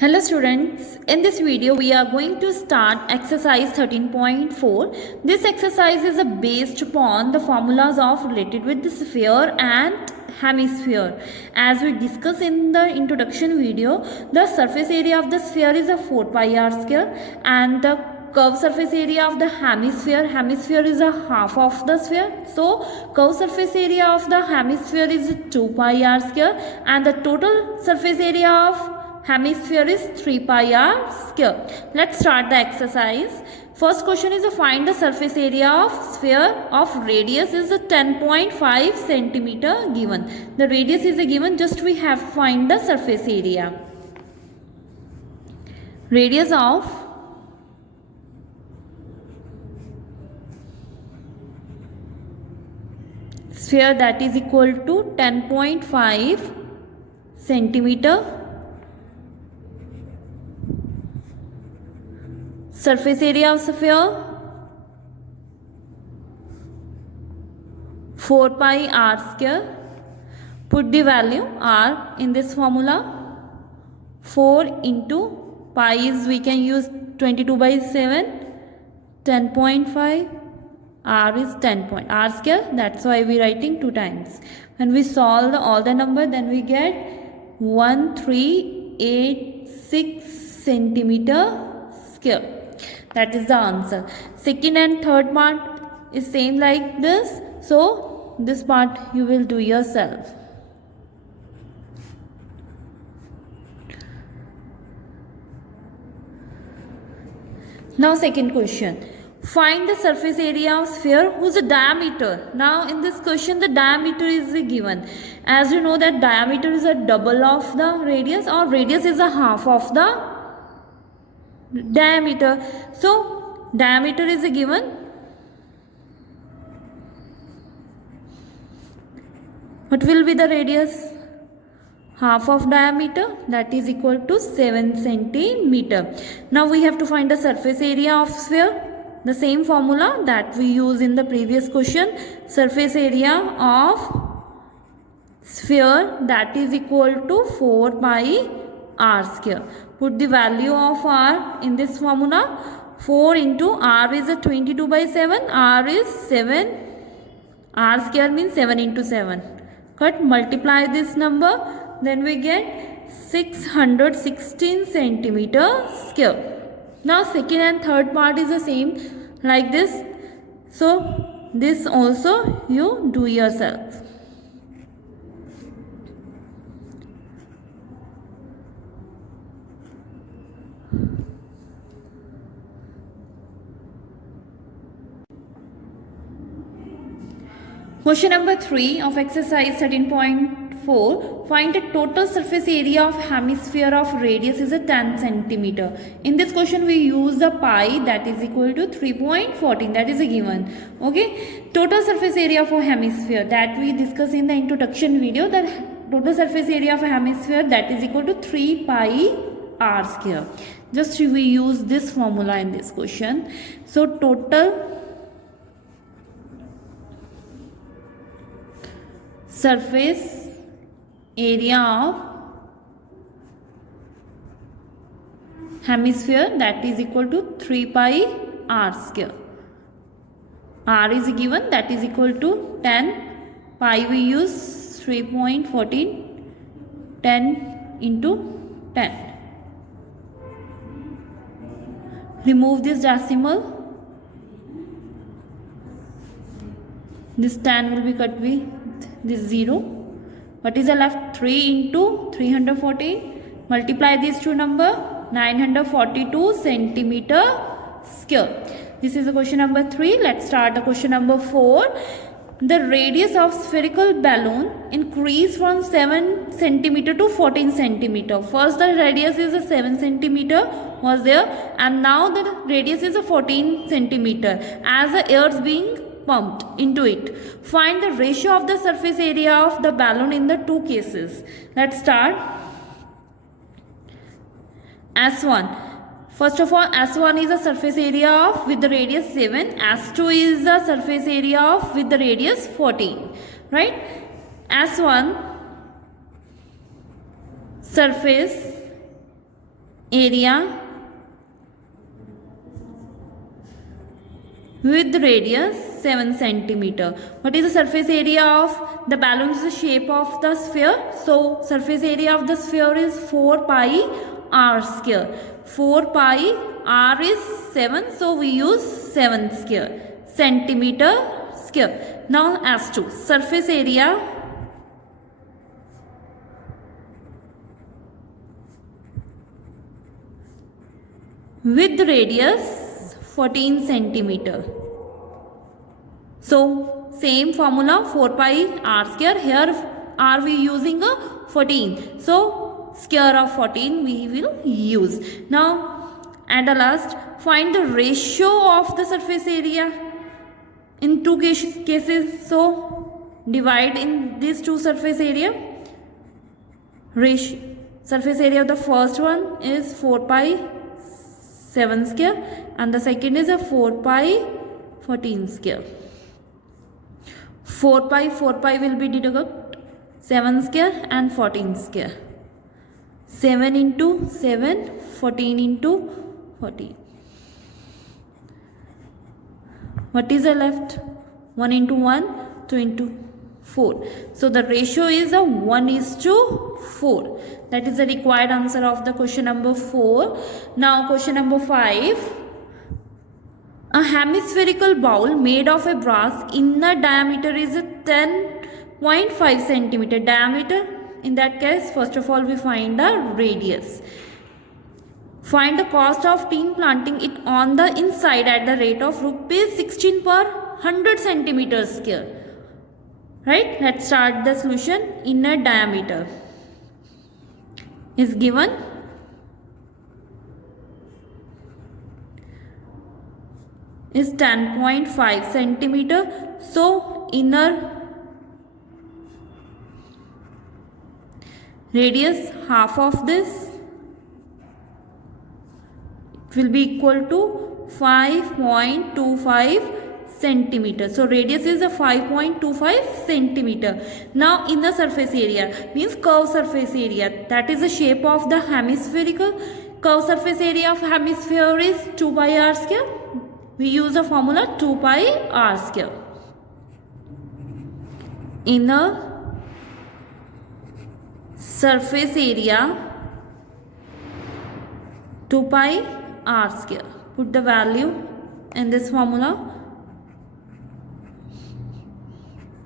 Hello students, in this video we are going to start exercise 13.4. This exercise is based upon the formulas of related with the sphere and hemisphere. As we discussed in the introduction video, the surface area of the sphere is a 4 pi r square and the curved surface area of the hemisphere is a half of the sphere. So curved surface area of the hemisphere is 2 pi r square and the total surface area of hemisphere is 3 pi r square. Let's start the exercise. First question is to find the surface area of sphere of radius is 10.5 centimeter given. The radius is given, just we have to find the surface area. Radius of sphere that is equal to 10.5 centimeter. Surface area of sphere 4 pi r square. Put the value r in this formula. 4 into pi is, we can use 22 by 7. 10.5 r is 10 point r square, that's why we writing 2 times. When we solve all the number, then we get 1386 centimeter square. That is the answer. Second and third part is same like this. So this part you will do yourself. Now second question. Find the surface area of sphere whose diameter. Now in this question the diameter is given. As you know that diameter is a double of the radius, or radius is a half of the diameter. So diameter is given. What will be the radius? Half of diameter, that is equal to 7 centimeter. Now we have to find the surface area of sphere. The same formula that we use in the previous question. Surface area of sphere that is equal to 4 pi r square. Put the value of r in this formula. 4 into r is a 22 by 7. R is 7. R square means 7 into 7. Cut, multiply this number. Then we get 616 centimeter square. Now second and third part is the same like this. So this also you do yourself. Question number 3 of exercise 13.4. Find the total surface area of hemisphere of radius is a 10 centimeter. In this question we use the pi that is equal to 3.14, that is a given. Okay. Total surface area for hemisphere that we discussed in the introduction video. The total surface area of a hemisphere that is equal to 3 pi r square. Just we use this formula in this question. So total surface area of hemisphere that is equal to 3 pi r square. R is given, that is equal to 10. Pi we use 3.14. 10 into 10. Remove this decimal. This 10 will be cut with this 0. What is the left? 3 into 314. Multiply these two number. 942 centimeter square. This is the question number 3. Let's start the question number 4. The radius of spherical balloon increased from 7 centimeter to 14 centimeter. First the radius is a 7 centimeter was there, and now the radius is a 14 centimeter as the air is being pumped into it. Find the ratio of the surface area of the balloon in the two cases. Let's start. S1. First of all, S1 is a surface area of with the radius 7. S2 is the surface area of with the radius 14. Right? S1 surface area with radius 7 centimeter. What is the surface area of the balloon? Is the shape of the sphere. So surface area of the sphere is 4 pi r square. 4 pi r is 7, so we use 7 square centimeter square. Now as to surface area with radius 14 centimeter. So same formula, 4 pi r square. Here are we using a 14. So square of 14 we will use. Now at the last, find the ratio of the surface area in two cases. So divide in these two surface area. Ratio surface area of the first one is 4 pi 7 square and the second is a 4 pi 14 square. 4 pi will be deduct 7 square and 14 square. 7 into 7, 14 into 14. What is the left? 1 into 1, 2 into 4. So the ratio is a 1:4. That is the required answer of the question number 4. Now question number 5. A hemispherical bowl made of a brass inner diameter is a 10.5 centimeter diameter. In that case, first of all we find the radius. Find the cost of tin planting it on the inside at the rate of rupees 16 per 100 centimeter square. Right? Let's start the solution. Inner diameter is given. Is 10.5 centimeter. So inner radius half of this will be equal to 5.25 centimeter. So radius is a 5.25 centimeter. Now in the surface area means curved surface area, that is the shape of the hemispherical. Curved surface area of hemisphere is 2 pi r square. We use the formula 2 pi r square. Inner surface area 2 pi r square. Put the value in this formula.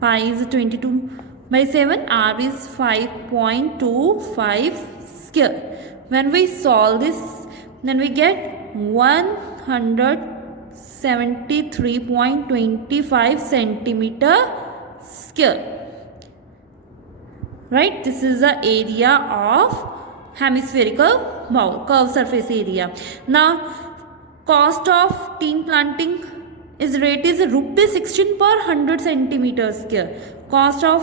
Pi is 22/7, r is 5.25 square. When we solve this, then we get 173.25 centimeter square. Right? This is the area of hemispherical bowl, curved surface area. Now, cost of tin planting is rate is rupees 16 per 100 centimeter square. Cost of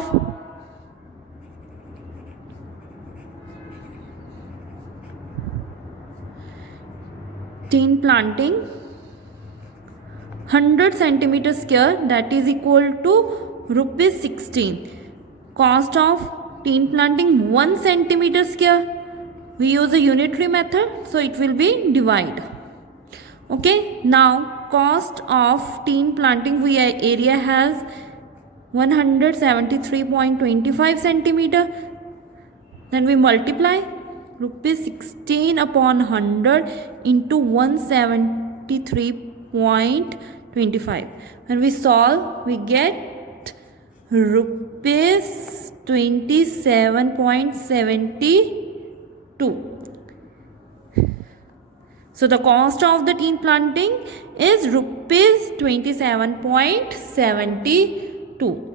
tin planting 100 centimeter square, that is equal to rupees 16. Cost of tin planting 1 centimeter square, we use a unitary method, so it will be divide. Okay, now cost of tin planting, we area has 173.25 centimeter. Then we multiply rupees 16 upon 100 into 173.25. When we solve, we get rupees 27.72. So the cost of the tin planting is rupees 27.72.